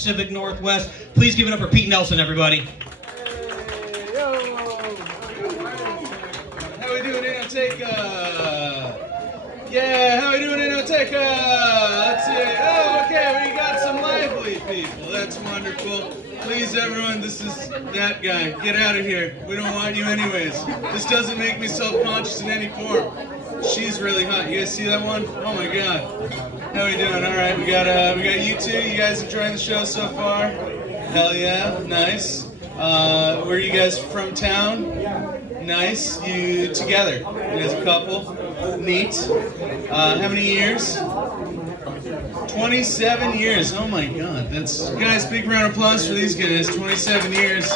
Pacific Northwest. Please give it up for Pete Nelson, everybody. Hey, yo. How we doing in Oteka? Yeah, how we doing in Oteka? That's it. Oh, okay, we got some lively people. That's wonderful. Please, everyone, this is that guy. Get out of here. We don't want you anyways. This doesn't make me self-conscious in any form. She's really hot. You guys see that one? Oh my god. How we doing? All right, we got you two. You guys enjoying the show so far? Hell yeah, nice. Where are you guys from town? Nice. You together? You guys a couple? Neat. How many years? 27 years. Oh my god. That's guys. Big round of applause for these guys. 27 years.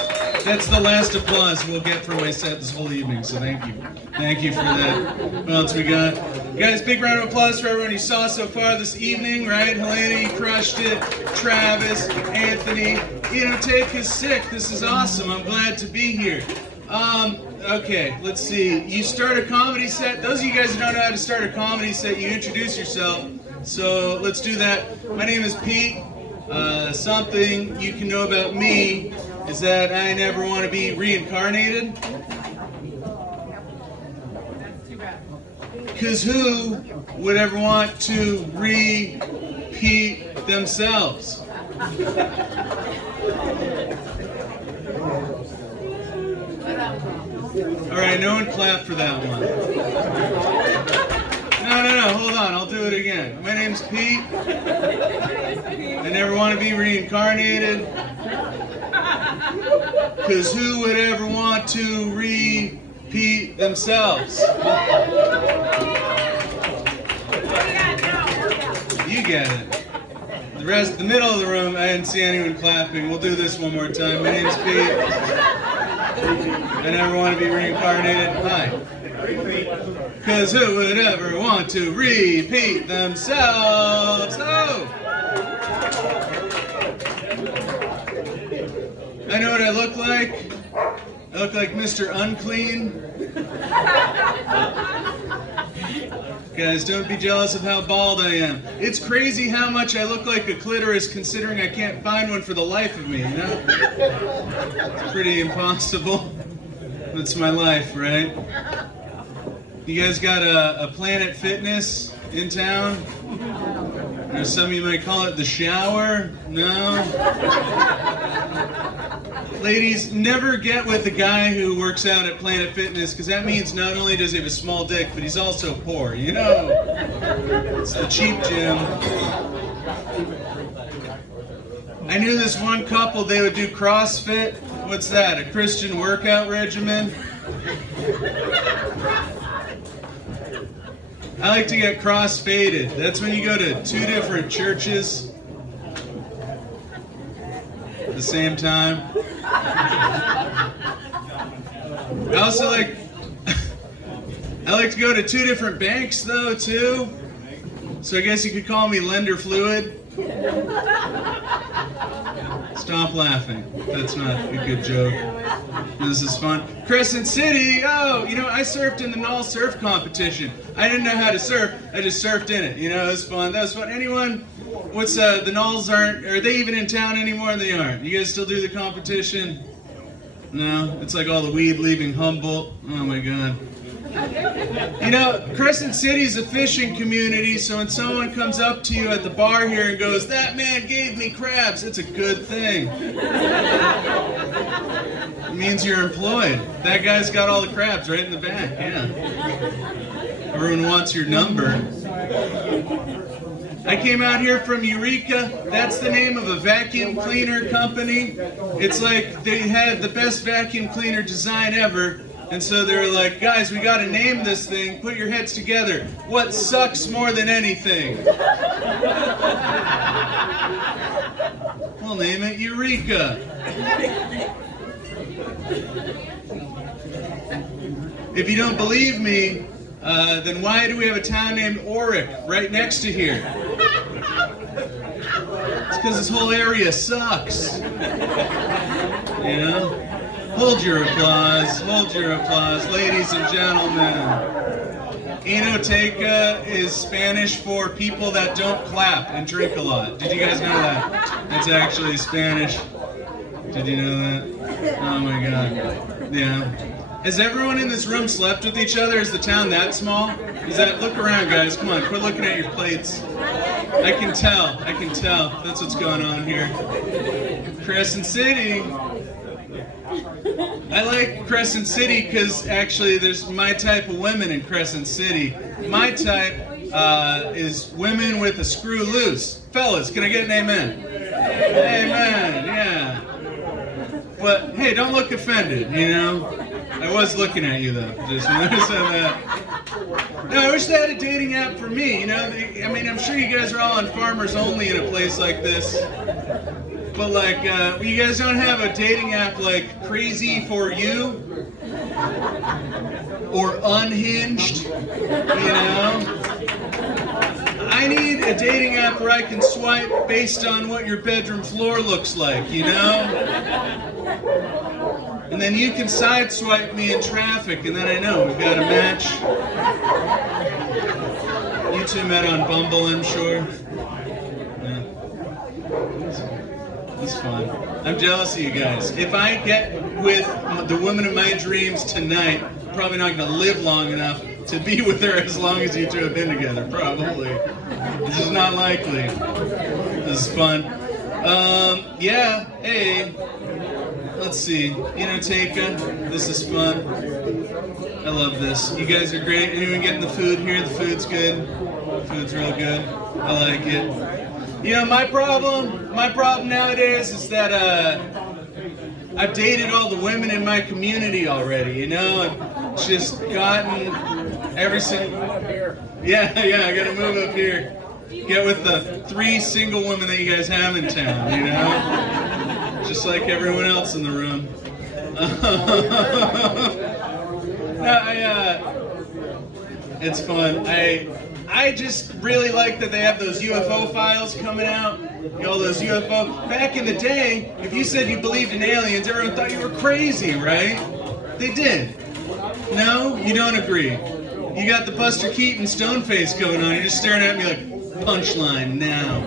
That's the last applause we'll get for my set this whole evening. So thank you. Thank you for that. What else we got? Guys, big round of applause for everyone you saw so far this evening, right? Helena, you crushed it. Travis, Anthony. Take is sick. This is awesome. I'm glad to be here. Okay, let's see. You start a comedy set. Those of you guys who don't know how to start a comedy set, you introduce yourself. So let's do that. My name is Pete. Something you can know about me is that I never want to be reincarnated. Because who would ever want to repeat themselves? All right, no one clapped for that one. No, hold on, I'll do it again. My name's Pete. I never want to be reincarnated. Because who would ever want to repeat themselves? You get it. The middle of the room, I didn't see anyone clapping. We'll do this one more time. My name's Pete. I never want to be reincarnated. Hi. Because who would ever want to repeat themselves? Oh! I know what I look like. I look like Mr. Unclean. Guys, don't be jealous of how bald I am. It's crazy how much I look like a clitoris considering I can't find one for the life of me, you know? It's pretty impossible. That's my life, right? You guys got a Planet Fitness in town? Or some of you might call it the shower? No? Ladies, never get with the guy who works out at Planet Fitness, because that means not only does he have a small dick, but he's also poor, you know? It's the cheap gym. I knew this one couple, they would do CrossFit. What's that, a Christian workout regimen? I like to get cross-faded. That's when you go to two different churches at the same time. I also like to go to two different banks though too. So I guess you could call me lender fluid. Stop laughing. That's not a good joke. This is fun. Crescent City! Oh, I surfed in the Null surf competition. I didn't know how to surf, I just surfed in it. It was fun. That was fun. Anyone? What's the Nulls are they even in town anymore? They aren't. You guys still do the competition? No? It's like all the weed leaving Humboldt. Oh my god. Crescent City is a fishing community, so when someone comes up to you at the bar here and goes, "That man gave me crabs," it's a good thing. It means you're employed. That guy's got all the crabs right in the back, yeah. Everyone wants your number. I came out here from Eureka. That's the name of a vacuum cleaner company. It's like they had the best vacuum cleaner design ever. And so they were like, "Guys, we gotta name this thing. Put your heads together. What sucks more than anything?" We'll name it Eureka. If you don't believe me, then why do we have a town named Orick right next to here? It's because this whole area sucks. Hold your applause, ladies and gentlemen. Enoteca is Spanish for people that don't clap and drink a lot. Did you guys know that? That's actually Spanish. Did you know that? Oh my god. Yeah. Has everyone in this room slept with each other? Is the town that small? Is that, look around guys, come on, quit looking at your plates. I can tell, that's what's going on here. Crescent City. I like Crescent City because actually there's my type of women in Crescent City. My type is women with a screw loose. Fellas, can I get an amen? Amen, yeah. But hey, don't look offended, you know? I was looking at you though, just when I said that. No, I wish they had a dating app for me, you know? I mean, I'm sure you guys are all on Farmers Only in a place like this. But like, you guys don't have a dating app like Crazy for You? Or Unhinged, you know? I need a dating app where I can swipe based on what your bedroom floor looks like, you know? And then you can sideswipe me in traffic, and then I know we've got a match. You two met on Bumble, I'm sure. Yeah. It's fun. I'm jealous of you guys. If I get with the woman of my dreams tonight, I'm probably not going to live long enough to be with her as long as you two have been together, probably. This is not likely. This is fun. Yeah, hey. Let's see. Enoteca. This is fun. I love this. You guys are great. Anyone getting the food here? The food's good. The food's real good. I like it. You know, my problem nowadays is that I've dated all the women in my community already, you know? I've just gotten every single... Yeah, I gotta move up here. Get with the 3 single women that you guys have in town, you know? Just like everyone else in the room. It's fun. I just really like that they have those UFO files coming out. You know, those UFO. Back in the day, if you said you believed in aliens, everyone thought you were crazy, right? They did. No? You don't agree. You got the Buster Keaton stone face going on. You're just staring at me like, punchline now.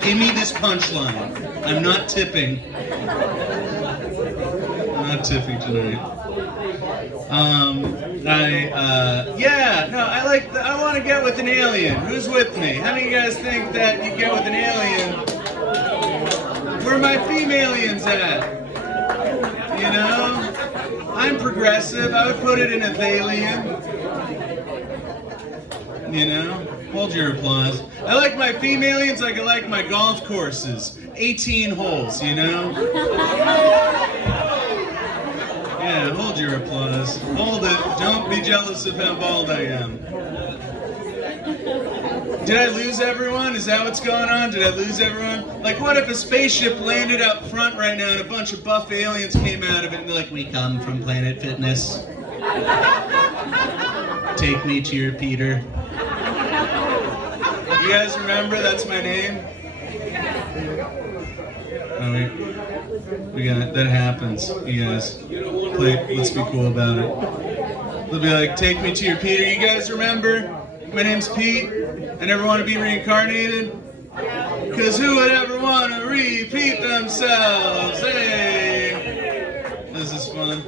Give me this punchline. I'm not tipping. I'm not tipping tonight. I want to get with an alien. Who's with me? How many of you guys think that you get with an alien? Where are my femalians at? You know? I'm progressive. I would put it in a Thalian. You know? Hold your applause. I like my femalians like I like my golf courses. 18 holes, you know? Yeah, hold your applause. Hold it. Don't be jealous of how bald I am. Did I lose everyone? Is that what's going on? Did I lose everyone? Like, what if a spaceship landed out front right now and a bunch of buff aliens came out of it and they're like, we come from Planet Fitness. Take me to your Peter. You guys remember that's my name? Oh wait, we got it. That happens. You guys, play. Let's be cool about it. They'll be like, take me to your Peter. You guys remember? My name's Pete. I never want to be reincarnated. Cause who would ever want to repeat themselves? Hey, this is fun.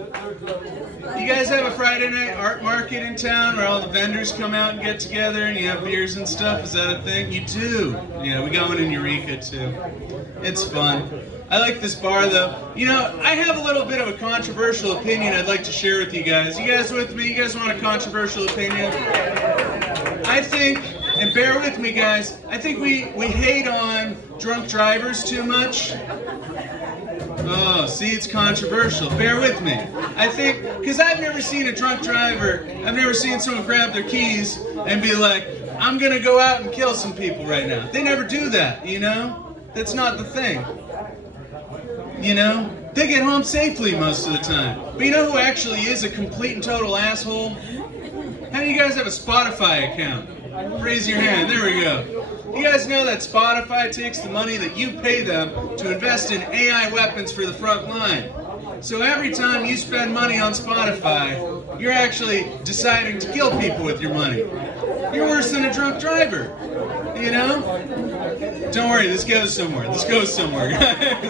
You guys have a Friday night art market in town where all the vendors come out and get together and you have beers and stuff? Is that a thing? You do. Yeah, we got one in Eureka too. It's fun. I like this bar though. You know, I have a little bit of a controversial opinion I'd like to share with you guys. You guys with me? You guys want a controversial opinion? I think, and bear with me guys, I think we hate on drunk drivers too much. Oh, see, it's controversial. Bear with me. I think, because I've never seen a drunk driver, I've never seen someone grab their keys and be like, I'm going to go out and kill some people right now. They never do that, you know? That's not the thing. You know? They get home safely most of the time. But you know who actually is a complete and total asshole? How many of you guys have a Spotify account? Raise your hand. There we go. You guys know that Spotify takes the money that you pay them to invest in AI weapons for the front line. So every time you spend money on Spotify, you're actually deciding to kill people with your money. You're worse than a drunk driver, you know? Don't worry, this goes somewhere. This goes somewhere, guys.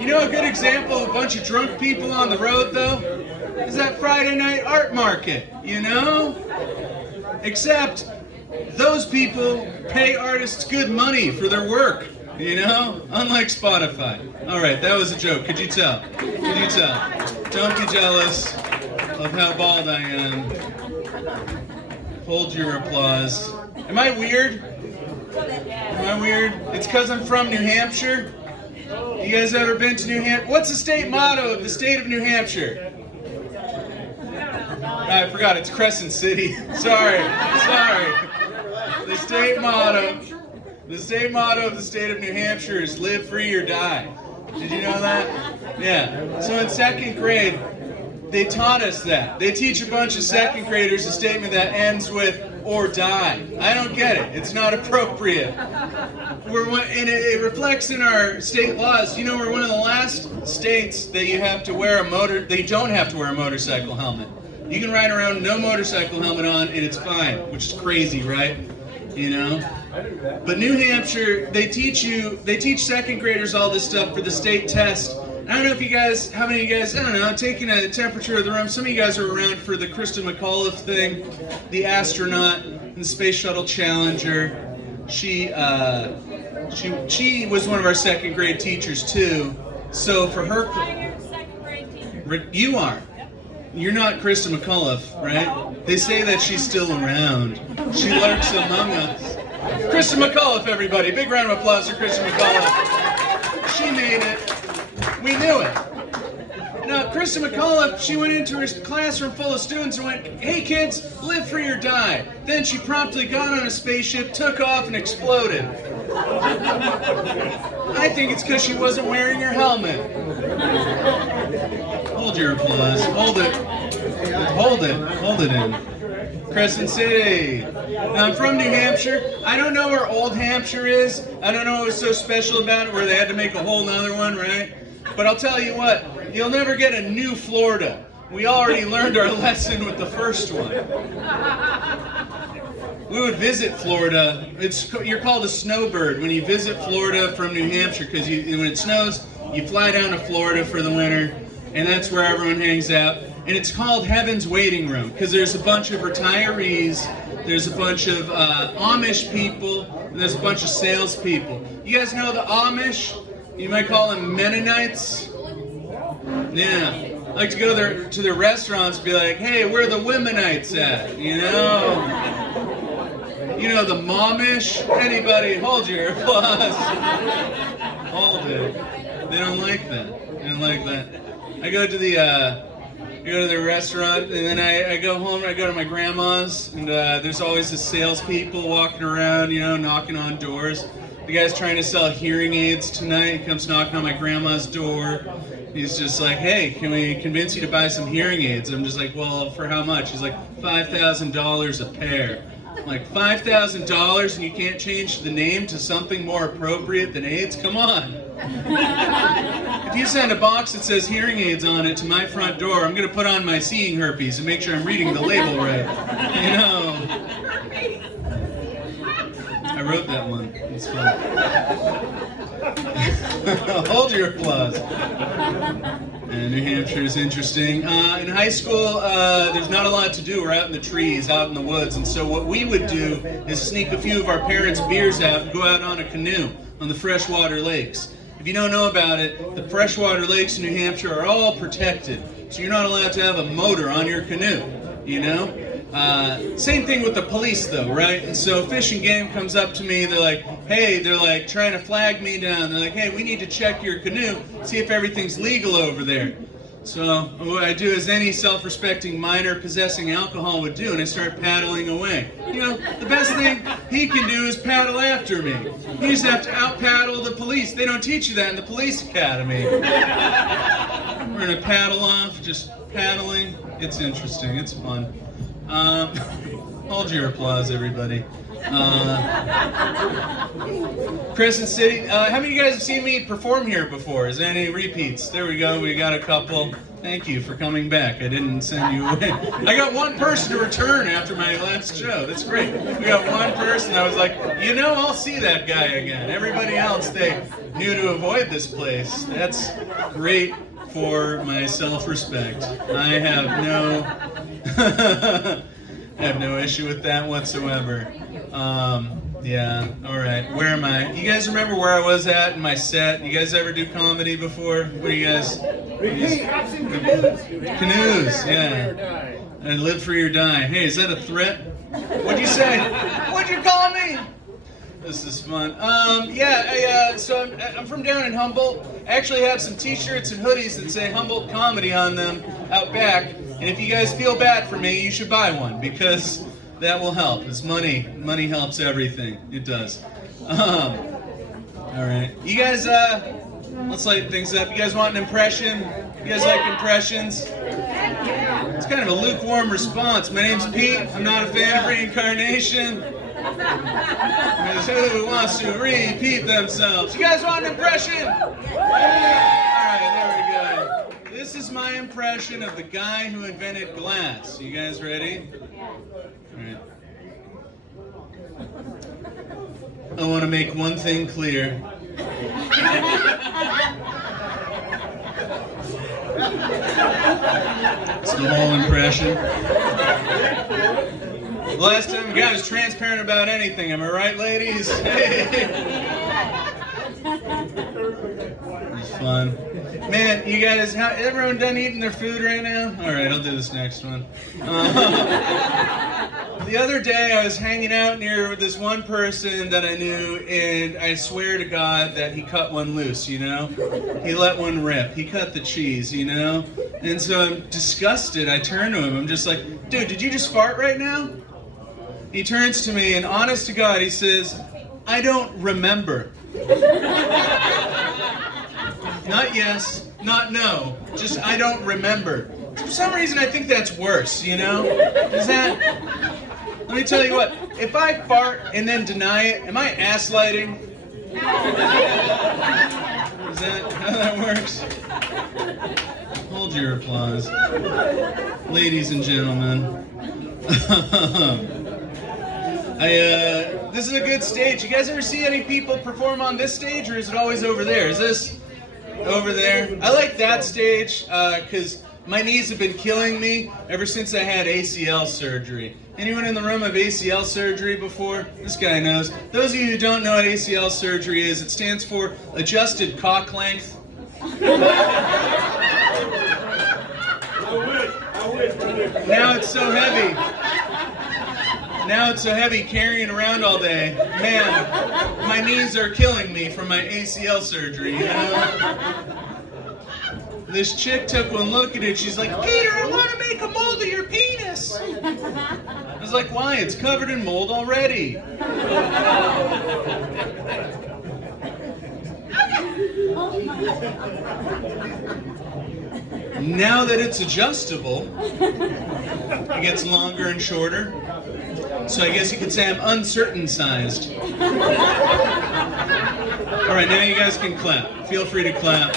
You know a good example of a bunch of drunk people on the road, though? Is that Friday night art market, you know? Except those people pay artists good money for their work, you know? Unlike Spotify. All right, that was a joke. Could you tell? Could you tell? Don't be jealous of how bald I am. Hold your applause. Am I weird? Am I weird? It's because I'm from New Hampshire. You guys ever been to New Hampshire? What's the state motto of the state of New Hampshire? I forgot, it's Crescent City. Sorry. The state motto of the state of New Hampshire is live free or die. Did you know that? Yeah. So in second grade, they taught us that. They teach a bunch of second graders a statement that ends with or die. I don't get it. It's not appropriate. And it reflects in our state laws. You know, we're one of the last states that you have to wear they don't have to wear a motorcycle helmet. You can ride around no motorcycle helmet on and it's fine, which is crazy, right? You know? But New Hampshire, they teach second graders all this stuff for the state test. I don't know if you guys, how many of you guys, I don't know, taking a temperature of the room. Some of you guys are around for the Kristen McAuliffe thing, the astronaut in the Space Shuttle Challenger. She was one of our second grade teachers too. So for her, you are. You're not Kristen McAuliffe, right? They say that she's still around. She lurks among us. Kristen McAuliffe, everybody. Big round of applause for Kristen McAuliffe. She made it. We knew it. Now, Kristen McAuliffe, she went into her classroom full of students and went, "Hey kids, live free or die." Then she promptly got on a spaceship, took off, and exploded. I think it's because she wasn't wearing her helmet. Hold your applause. Hold it. Hold it in. Crescent City. Now, I'm from New Hampshire. I don't know where Old Hampshire is. I don't know what was so special about it where they had to make a whole nother one, right? But I'll tell you what, you'll never get a new Florida. We already learned our lesson with the first one. We would visit Florida. You're called a snowbird when you visit Florida from New Hampshire because when it snows, you fly down to Florida for the winter, and that's where everyone hangs out. And it's called Heaven's Waiting Room because there's a bunch of retirees, there's a bunch of Amish people, and there's a bunch of salespeople. You guys know the Amish? You might call them Mennonites. Yeah. I like to go to their restaurants and be like, "Hey, where are the Womenites at?" You know? You know the Momish? Anybody, hold your applause. Hold it. They don't like that. They don't like that. I go to the restaurant, and then I go home and I go to my grandma's, and there's always the salespeople walking around, you know, knocking on doors. The guy's trying to sell hearing aids tonight. He comes knocking on my grandma's door. He's just like, "Hey, can we convince you to buy some hearing aids?" I'm just like, "Well, for how much?" He's like, $5,000 a pair. I'm like, $5,000 and you can't change the name to something more appropriate than AIDS? Come on. If you send a box that says hearing aids on it to my front door, I'm going to put on my seeing herpes and make sure I'm reading the label right. You know. I wrote that one. It's fun. Hold your applause. And New Hampshire is interesting. In high school, there's not a lot to do. We're out in the trees, out in the woods. And so what we would do is sneak a few of our parents' beers out and go out on a canoe on the freshwater lakes. If you don't know about it, the freshwater lakes in New Hampshire are all protected. So you're not allowed to have a motor on your canoe, you know? Same thing with the police though, right? And so Fish and Game comes up to me, they're like, "Hey," they're like trying to flag me down. They're like, "Hey, we need to check your canoe, see if everything's legal over there." So what I do is any self-respecting minor possessing alcohol would do, and I start paddling away. You know, the best thing he can do is paddle after me. You just have to out-paddle the police. They don't teach you that in the police academy. We're gonna paddle off, just paddling. It's interesting, it's fun. Hold your applause, everybody. Crescent City. How many of you guys have seen me perform here before? Is there any repeats? There we go. We got a couple. Thank you for coming back. I didn't send you away. I got one person to return after my last show. That's great. We got one person. I was like, I'll see that guy again. Everybody else, they knew to avoid this place. That's great for my self-respect. I have no issue with that whatsoever. Yeah, all right. Where am I? You guys remember where I was at in my set? You guys ever do comedy before? What do you guys? Canoes, yeah. And live free or die. Hey, is that a threat? What'd you say? What'd you call me? This is fun. So I'm from down in Humboldt. I actually have some t-shirts and hoodies that say Humboldt Comedy on them out back. And if you guys feel bad for me, you should buy one because that will help. It's money. Money helps everything. It does. All right. You guys, let's lighten things up. You guys want an impression? You guys like impressions? It's kind of a lukewarm response. My name's Pete. I'm not a fan of reincarnation. Who wants to repeat themselves? You guys want an impression? All right, there we go. This is my impression of the guy who invented glass. You guys ready? All right. I want to make one thing clear. It's the whole impression. The last time a guy was transparent about anything, am I right, ladies? It's fun. Man, you guys, everyone done eating their food right now? All right, I'll do this next one. The other day, I was hanging out near this one person that I knew, and I swear to God that he cut one loose, He let one rip. He cut the cheese, And so I'm disgusted. I turn to him. I'm just like, dude, did you just fart right now? He turns to me, and honest to God, he says, I don't remember. Not yes, not no, just I don't remember. For some reason, I think that's worse, Is that... Let me tell you what, if I fart and then deny it, am I ass-lighting? Is that how that works? Hold your applause. Ladies and gentlemen. This is a good stage. You guys ever see any people perform on this stage, or is it always over there? Is this over there? I like that stage because my knees have been killing me ever since I had ACL surgery. Anyone in the room have ACL surgery before? This guy knows. Those of you who don't know what ACL surgery is, it stands for adjusted cock length. Now it's so heavy. Now it's so heavy carrying around all day. Man, my knees are killing me from my ACL surgery, This chick took one look at it. She's like, Peter, I want to make a mold of your penis. I was like, why? It's covered in mold already. Now that it's adjustable, it gets longer and shorter. So I guess you could say I'm uncircumcised. All right, now you guys can clap. Feel free to clap.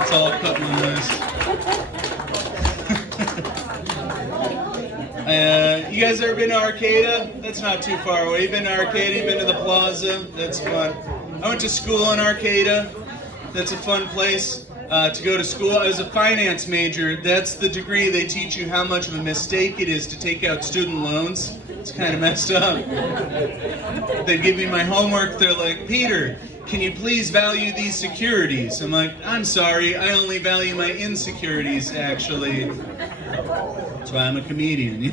It's all cut one list. You guys ever been to Arcata? That's not too far away. You been to Arcata? You been to the Plaza? That's fun. I went to school in Arcata. That's a fun place to go to school. I was a finance major. That's the degree they teach you how much of a mistake it is to take out student loans. It's kind of messed up. They give me my homework. They're like, Peter, can you please value these securities? I'm like, I'm sorry, I only value my insecurities, actually. That's why I'm a comedian,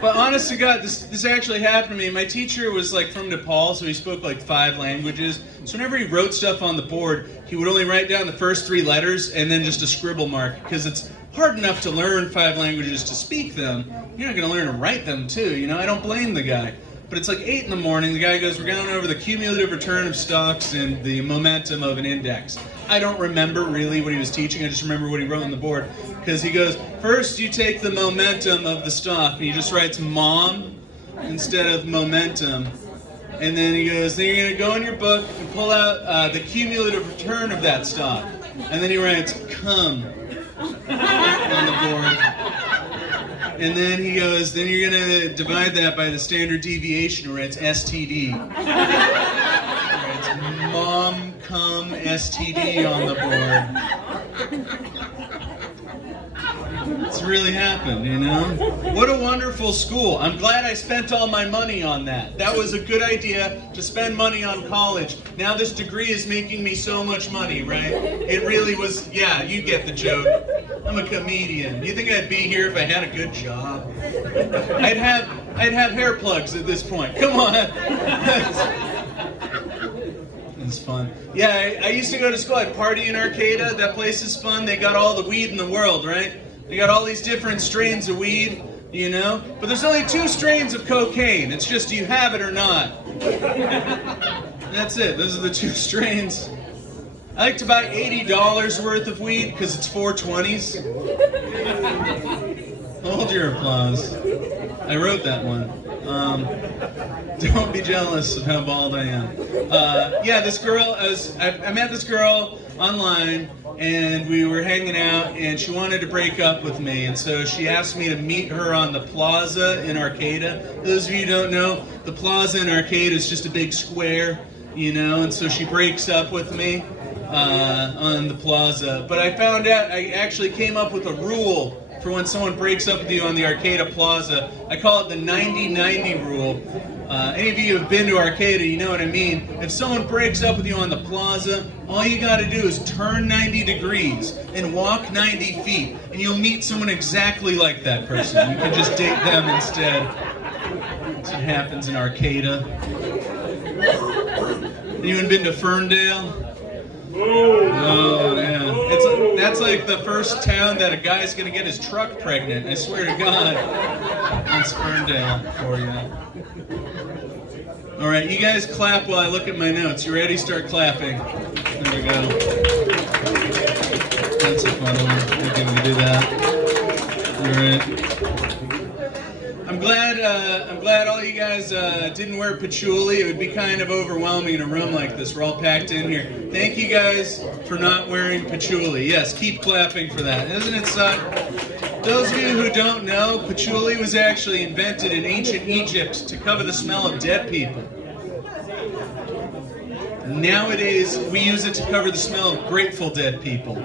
But honest to God, this actually happened to me. My teacher was like from Nepal, so he spoke like 5 languages. So whenever he wrote stuff on the board, he would only write down the first 3 letters and then just a scribble mark, because it's hard enough to learn 5 languages to speak them. You're not going to learn to write them too, I don't blame the guy. But it's like 8 in the morning, the guy goes, we're going over the cumulative return of stocks and the momentum of an index. I don't remember really what he was teaching, I just remember what he wrote on the board. Because he goes, first you take the momentum of the stock, and he just writes mom instead of momentum. And then he goes, then you're going to go in your book and pull out the cumulative return of that stock. And then he writes, come on the board. And then he goes, then you're going to divide that by the standard deviation, where it's STD. Where it's mom, cum, STD on the board. It's really happened, you know? What a wonderful school. I'm glad I spent all my money on that. That was a good idea, to spend money on college. Now this degree is making me so much money, right? It really was, yeah, you get the joke. I'm a comedian. You think I'd be here if I had a good job? I'd have hair plugs at this point. Come on. It's fun. Yeah, I used to go to school. I'd party in Arcata. That place is fun. They got all the weed in the world, right? They got all these different strains of weed, you know? But there's only 2 strains of cocaine. It's just, do you have it or not? That's it. Those are the 2 strains. I like to buy $80 worth of weed because it's 420s. Hold your applause. I wrote that one. Don't be jealous of how bald I am. Yeah, this girl, I met this girl online, and we were hanging out, and she wanted to break up with me, and so she asked me to meet her on the plaza in Arcata. Those of you who don't know, the plaza in Arcata is just a big square, you know, and so she breaks up with me on the plaza. But I found out, I actually came up with a rule for when someone breaks up with you on the Arcata Plaza. I call it the 90-90 rule. Any of you who have been to Arcata, you know what I mean. If someone breaks up with you on the plaza, all you gotta do is turn 90 degrees and walk 90 feet, and you'll meet someone exactly like that person. You can just date them instead. That's what happens in Arcata. Anyone been to Ferndale? Oh, yeah. That's like the first town that a guy's gonna get his truck pregnant. I swear to God. It's Ferndale for you. All right, you guys clap while I look at my notes. You ready? Start clapping. There we go. That's a fun one. I think we do that. All right. I'm glad all you guys didn't wear patchouli. It would be kind of overwhelming in a room like this. We're all packed in here. Thank you guys for not wearing patchouli. Yes, keep clapping for that. Doesn't it suck? Those of you who don't know, patchouli was actually invented in ancient Egypt to cover the smell of dead people. Nowadays, we use it to cover the smell of grateful dead people.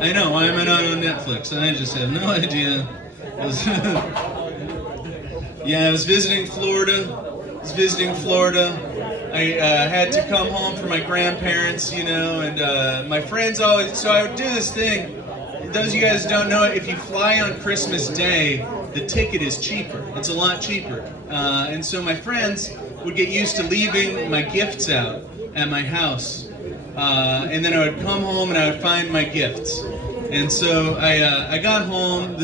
I know, why am I not on Netflix? I just have no idea. Yeah, I was visiting Florida. I had to come home for my grandparents, you know, and my friends always, so I would do this thing. Those of you guys who don't know it, if you fly on Christmas Day, the ticket is cheaper. It's a lot cheaper. And so my friends would get used to leaving my gifts out at my house. And then I would come home and I would find my gifts. And so I got home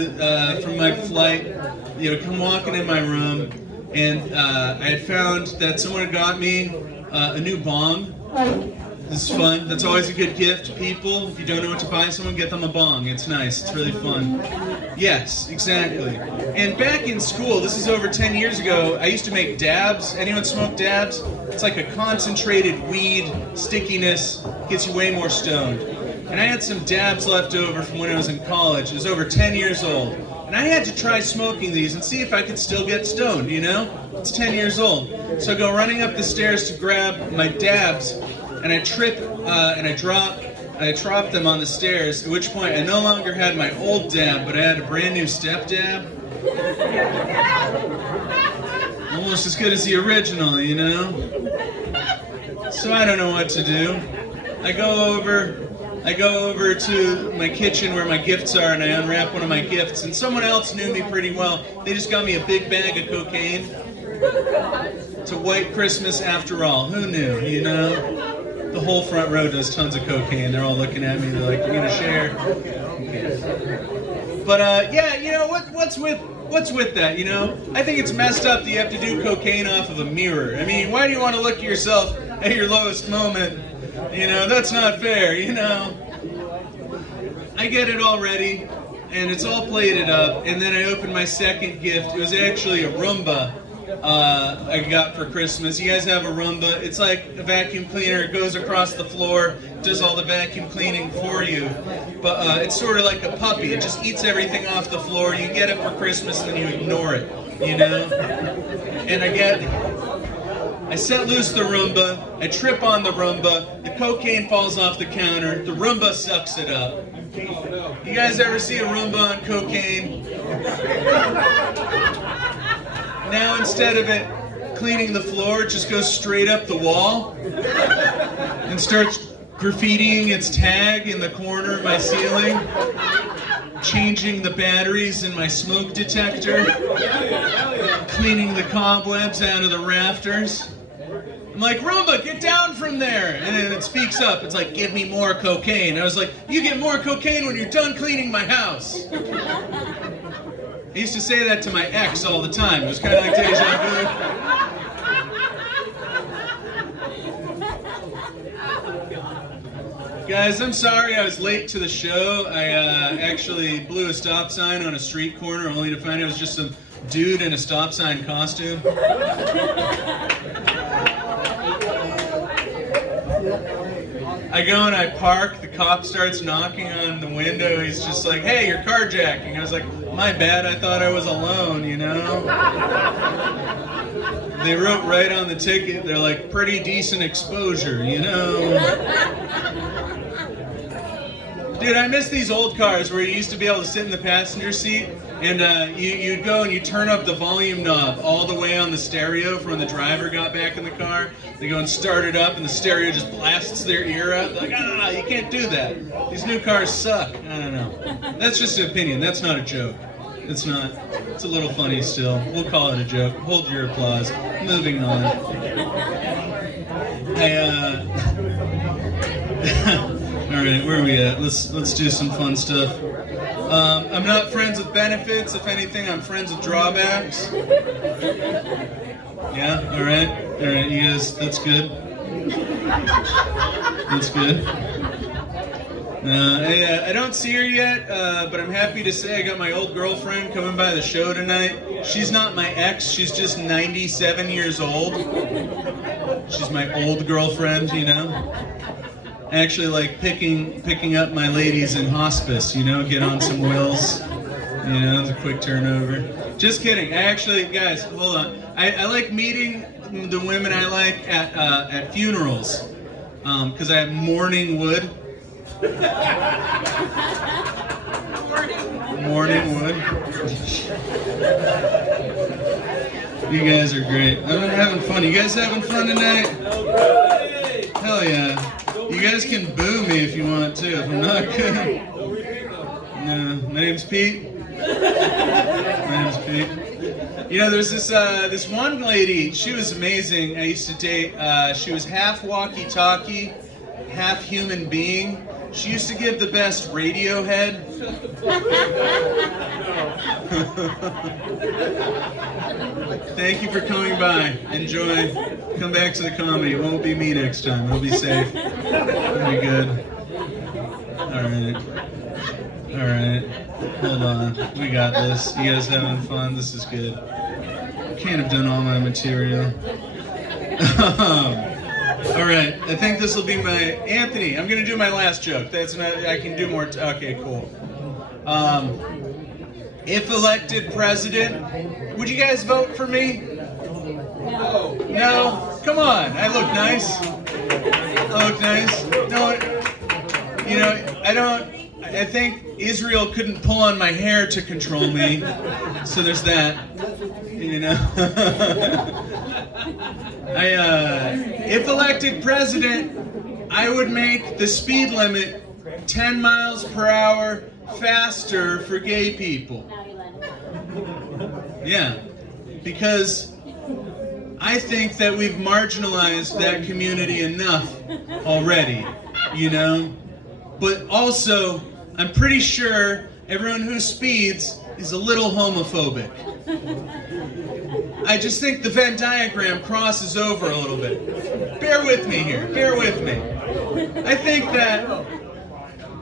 from my flight, you know, come walking in my room, and I had found that someone had got me a new bong. This is fun. That's always a good gift. People, if you don't know what to buy someone, get them a bong. It's nice. It's really fun. Yes, exactly. And back in school, this is over 10 years ago, I used to make dabs. Anyone smoke dabs? It's like a concentrated weed stickiness. Gets you way more stoned. And I had some dabs left over from when I was in college. It was over 10 years old. And I had to try smoking these and see if I could still get stoned, you know? It's 10 years old. So I go running up the stairs to grab my dabs, and I trip and I drop them on the stairs, at which point I no longer had my old dab, but I had a brand new step dab. Almost as good as the original, you know? So I don't know what to do. I go over to my kitchen where my gifts are, and I unwrap one of my gifts, and someone else knew me pretty well. They just got me a big bag of cocaine. It's a white Christmas after all. Who knew, you know? The whole front row does tons of cocaine. They're all looking at me. They're like, "You're gonna share?" Okay. But yeah, you know what's with that? You know, I think it's messed up that you have to do cocaine off of a mirror. I mean, why do you want to look at yourself at your lowest moment? You know, that's not fair. You know, I get it already. and it's all plated up. And then I opened my second gift. It was actually a Roomba I got for Christmas. You guys have a Roomba? It's like a vacuum cleaner. It goes across the floor, does all the vacuum cleaning for you. But it's sort of like a puppy. It just eats everything off the floor. You get it for Christmas and then you ignore it, you know? And I set loose the Roomba. I trip on the Roomba. The cocaine falls off the counter. The Roomba sucks it up. You guys ever see a Roomba on cocaine? Now instead of it cleaning the floor, it just goes straight up the wall and starts graffitiing its tag in the corner of my ceiling, changing the batteries in my smoke detector, cleaning the cobwebs out of the rafters. I'm like, Roomba, get down from there! And then it speaks up. It's like, give me more cocaine. I was like, you get more cocaine when you're done cleaning my house. I used to say that to my ex all the time. It was kind of like deja vu. Guys, I'm sorry I was late to the show. I actually blew a stop sign on a street corner only to find it was just some dude in a stop sign costume. I go and I park, the cop starts knocking on the window, he's just like, hey, you're carjacking. I was like, my bad, I thought I was alone, you know? They wrote right on the ticket, they're like, pretty decent exposure, you know? Dude, I miss these old cars where you used to be able to sit in the passenger seat and you'd go and you turn up the volume knob all the way on the stereo from when the driver got back in the car. They go and start it up and the stereo just blasts their ear out. They're like, you can't do that. These new cars suck. I don't know. That's just an opinion. That's not a joke. It's not. It's a little funny still. We'll call it a joke. Hold your applause. Moving on. All right, where are we at? Let's do some fun stuff. I'm not friends with benefits. If anything, I'm friends with drawbacks. Yeah, all right, you guys, that's good. That's good. I don't see her yet, but I'm happy to say I got my old girlfriend coming by the show tonight. She's not my ex, she's just 97 years old. She's my old girlfriend, you know. I actually like picking up my ladies in hospice, you know, get on some wills, you know, it's a quick turnover. Just kidding. Guys, hold on. I like meeting the women I like at funerals, because I have mourning wood. Morning wood. You guys are great. I'm having fun. You guys having fun tonight? Hell yeah. You guys can boo me if you want to. If I'm not good. No, my name's Pete. My name's Pete. You know, there's this one lady. She was amazing. I used to date. She was half walkie-talkie, half human being. She used to give the best Radiohead. Thank you for coming by. Enjoy. Come back to the comedy. It won't be me next time. It'll be safe. It'll be good. All right. Hold on. We got this. You guys having fun? This is good. Can't have done all my material. All right, I think this will be my Anthony. I'm gonna do my last joke. That's not. I can do more. Okay, cool. If elected president, would you guys vote for me? No. No? Come on. I look nice. I look nice. No. You know, I don't. I think Israel couldn't pull on my hair to control me, so there's that. You know. If elected president, I would make the speed limit 10 miles per hour faster for gay people. Yeah, because I think that we've marginalized that community enough already, you know? But also, I'm pretty sure everyone who speeds is a little homophobic. I just think the Venn diagram crosses over a little bit. Bear with me here, bear with me. I think that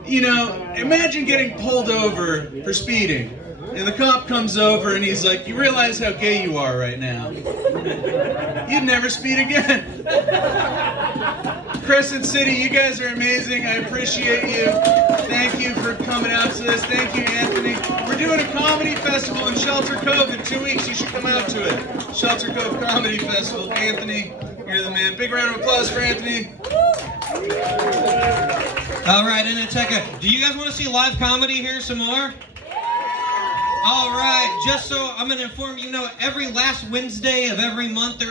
you know, imagine getting pulled over for speeding. And the cop comes over and he's like, you realize how gay you are right now. You'd never speed again. Crescent City, you guys are amazing. I appreciate you. Thank you for coming out to this. Thank you, Anthony. We're doing a comedy festival in Shelter Cove in 2 weeks. You should come out to it. Shelter Cove Comedy Festival. Anthony, you're the man. Big round of applause for Anthony. All right, Anateca, do you guys want to see live comedy here some more? All right, just so I'm going to inform you, every last Wednesday of every month there